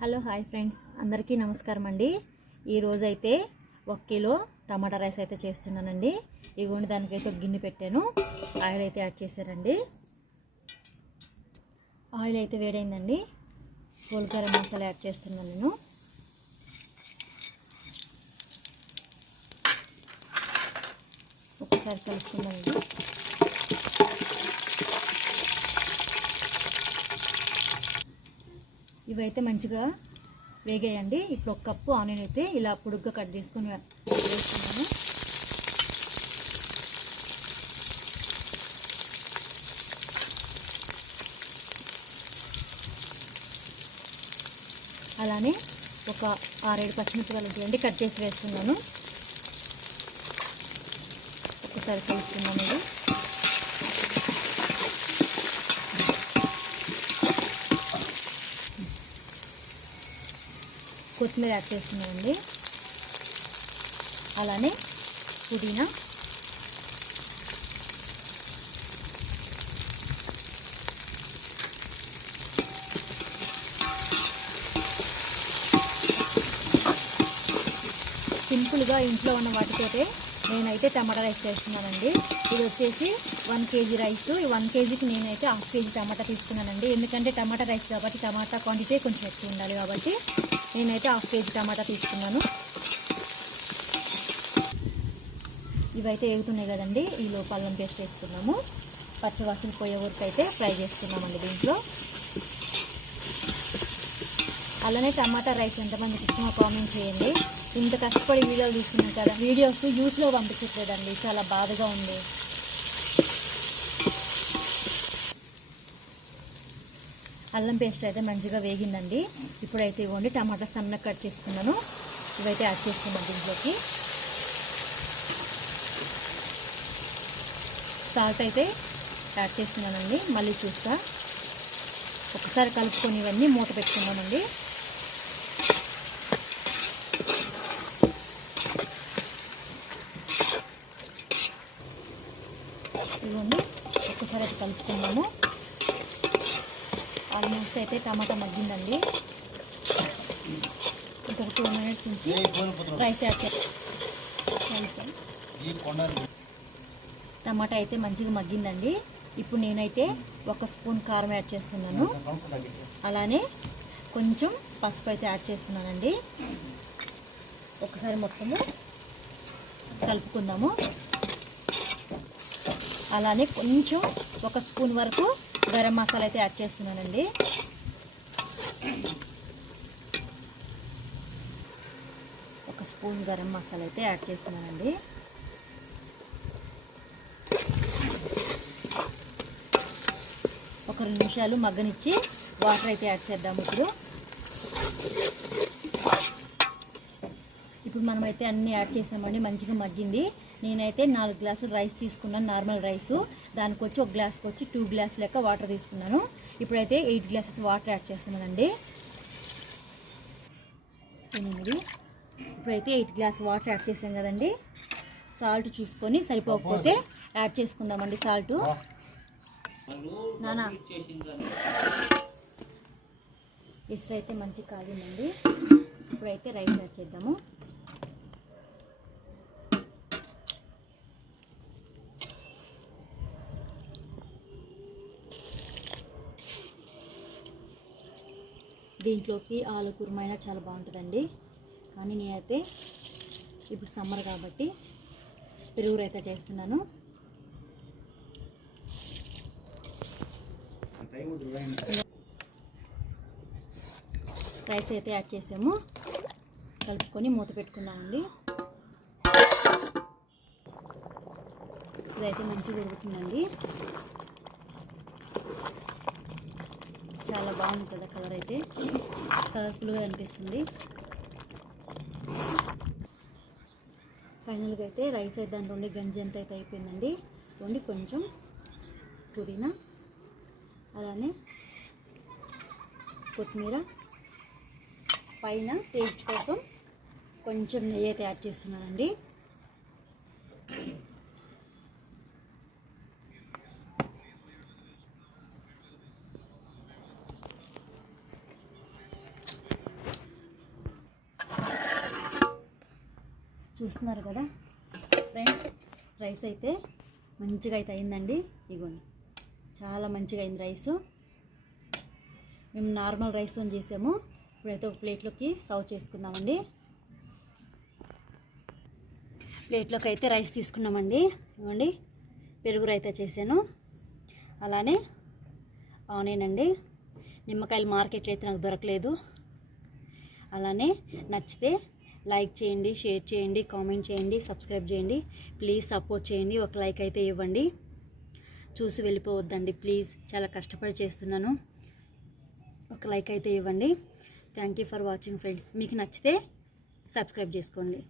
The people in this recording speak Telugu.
హలో హాయ్ ఫ్రెండ్స్, అందరికీ నమస్కారం అండి. ఈరోజైతే 1 కిలో టమాటా రైస్ అయితే చేస్తున్నానండి. ఇగోండి, దానికైతే ఒక గిన్నె పెట్టాను. ఆయిల్ అయితే యాడ్ చేశానండి. ఆయిల్ అయితే వేడైందండి. హోల్ గరం మసాలా యాడ్ చేస్తున్నాను నేను. ఒకసారి కలుపుతున్నానండి. ఇవైతే మంచిగా వేగాయండి. ఇప్పుడు 1 కప్పు ఆనియన్ అయితే ఇలా పొడుగ్గా కట్ చేసుకొని వేస్తున్నాను. అలానే ఒక 6-7 పచ్చిమిరపకాయలు కట్ చేసి వేస్తున్నాను. ఒకసారి కలుపుతున్నాను. కొత్తిమీర యాడ్ చేస్తున్నానండి. అలానే పుదీనా, సింపుల్గా ఇంట్లో ఉన్న వాటితోటే నేనైతే టమాటా రైస్ చేస్తున్నానండి. ఇది వచ్చేసి 1 kg రైస్. ఈ 1 kgకి నేనైతే 1/2 kg టమాటా తీసుకున్నానండి. ఎందుకంటే టమాటా రైస్ కాబట్టి టమాటా క్వాంటిటీ కొంచెం ఎక్కువ ఉండాలి కాబట్టి నేనైతే 1/2 kg టమాటా తీసుకున్నాను. ఇవైతే వేగుతున్నాయి కదండి. ఈ లోపు అల్లం పేస్ట్ వేసుకున్నాము. పచ్చివాసన పోయే వరకు అయితే ఫ్రై చేసుకున్నామండి దీంట్లో. అలానే టమాటా రైస్ ఎంతమందికి ఇష్టమో కామెంట్ చేయండి. ఇంత కష్టపడి వీడియోలు తీసుకున్నాం కదా, వీడియోస్ యూస్లో పంపించట్లేదండి. చాలా బాధగా ఉంది. అల్లం పేస్ట్ అయితే మంచిగా వేగిందండి. ఇప్పుడైతే ఇవ్వండి టమాటా సన్నగా కట్ చేసుకున్నాను. ఇవైతే యాడ్ చేసుకున్నాను దీంట్లోకి. సాల్ట్ అయితే యాడ్ చేస్తున్నానండి. మళ్ళీ చూస్తా. ఒకసారి కలుపుకొని ఇవన్నీ మూత పెట్టుకున్నామండి. ఇవ్వండి ఒక్కసారి అయితే కలుపుకున్నాము. ఆల్మోస్ట్ అయితే టమాటా మగ్గిందండి. ఇంకొక 2 minutes నుంచి రైస్ యాడ్ చేస్తాను. టమాటా అయితే మంచిగా మగ్గిందండి. ఇప్పుడు నేనైతే 1 స్పూన్ కారం యాడ్ చేస్తున్నాను. అలానే కొంచెం పసుపు అయితే యాడ్ చేస్తున్నానండి. ఒకసారి మొత్తము కలుపుకుందాము. అలానే కొంచెం 1 స్పూన్ వరకు గరం మసాలా అయితే యాడ్ చేస్తున్నానండి. ఒక స్పూన్ గరం మసాలా అయితే యాడ్ చేస్తున్నానండి. ఒక 2 నిమిషాలు మగ్గనిచ్చి వాటర్ అయితే యాడ్ చేద్దాము. ఇప్పుడు మనమైతే అన్నీ యాడ్ చేసామండి. మంచిగా మగ్గింది. నేనైతే 4 గ్లాసులు రైస్ తీసుకున్నాను, నార్మల్ రైసు. దానికి వచ్చి 1 గ్లాస్కి వచ్చి 2 గ్లాస్ లెక్క వాటర్ తీసుకున్నాను. ఇప్పుడైతే 8 గ్లాసెస్ వాటర్ యాడ్ చేస్తున్నానండి. ఇప్పుడైతే 8 గ్లాస్ వాటర్ యాడ్ చేసాం కదండి. సాల్ట్ చూసుకొని సరిపోకపోతే యాడ్ చేసుకుందామండి సాల్ట్. నానా ఇసురు అయితే మంచిగా కాగిందండి. ఇప్పుడైతే రైస్ యాడ్ చేద్దాము. దీంట్లోకి ఆలు కుర్మా అయినా చాలా బాగుంటుందండి. కానీ నేనైతే ఇప్పుడు సమ్మర్ కాబట్టి పెరుగు రైతా చేస్తున్నాను. రైస్ అయితే యాడ్ చేసాము. కలుపుకొని మూత పెట్టుకున్నామండి. ఇదైతే మంచిగా ఉడుకుతుందండి. చాలా బాగుంది కదా, కలర్ అయితే కలర్ఫుల్గా అనిపిస్తుంది. ఫైనల్గా అయితే రైస్ అయితే దాంట్లో గంజి ఎంత అయితే అయిపోయిందండి. వండి కొంచెం పుదీనా, అలానే కొత్తిమీర, పైన టేస్ట్ కోసం కొంచెం నెయ్యి అయితే యాడ్ చేస్తున్నానండి. చూస్తున్నారు కదా ఫ్రెండ్స్, రైస్ అయితే మంచిగా అయితే అయిందండి. ఇగోండి చాలా మంచిగా అయింది రైసు. మేము నార్మల్ రైస్తో చేసాము. ఇప్పుడైతే ఒక ప్లేట్లోకి సర్వ్ చేసుకుందామండి. ప్లేట్లోకి అయితే రైస్ తీసుకున్నామండి. ఇవ్వండి పెరుగు రైతా చేశాను. అలానే ఆనియన్ అండి. నిమ్మకాయలు మార్కెట్లో అయితే నాకు దొరకలేదు. అలానే నచ్చితే లైక్ చేయండి, షేర్ చేయండి, కామెంట్ చేయండి, సబ్స్క్రైబ్ చేయండి. ప్లీజ్ సపోర్ట్ చేయండి. ఒక లైక్ అయితే ఇవ్వండి. చూసి వెళ్ళిపోవద్దండి ప్లీజ్, చాలా కష్టపడి చేస్తున్నాను. ఒక లైక్ అయితే ఇవ్వండి. Thank you for watching friends. మీకు నచ్చితే సబ్స్క్రైబ్ చేసుకోండి.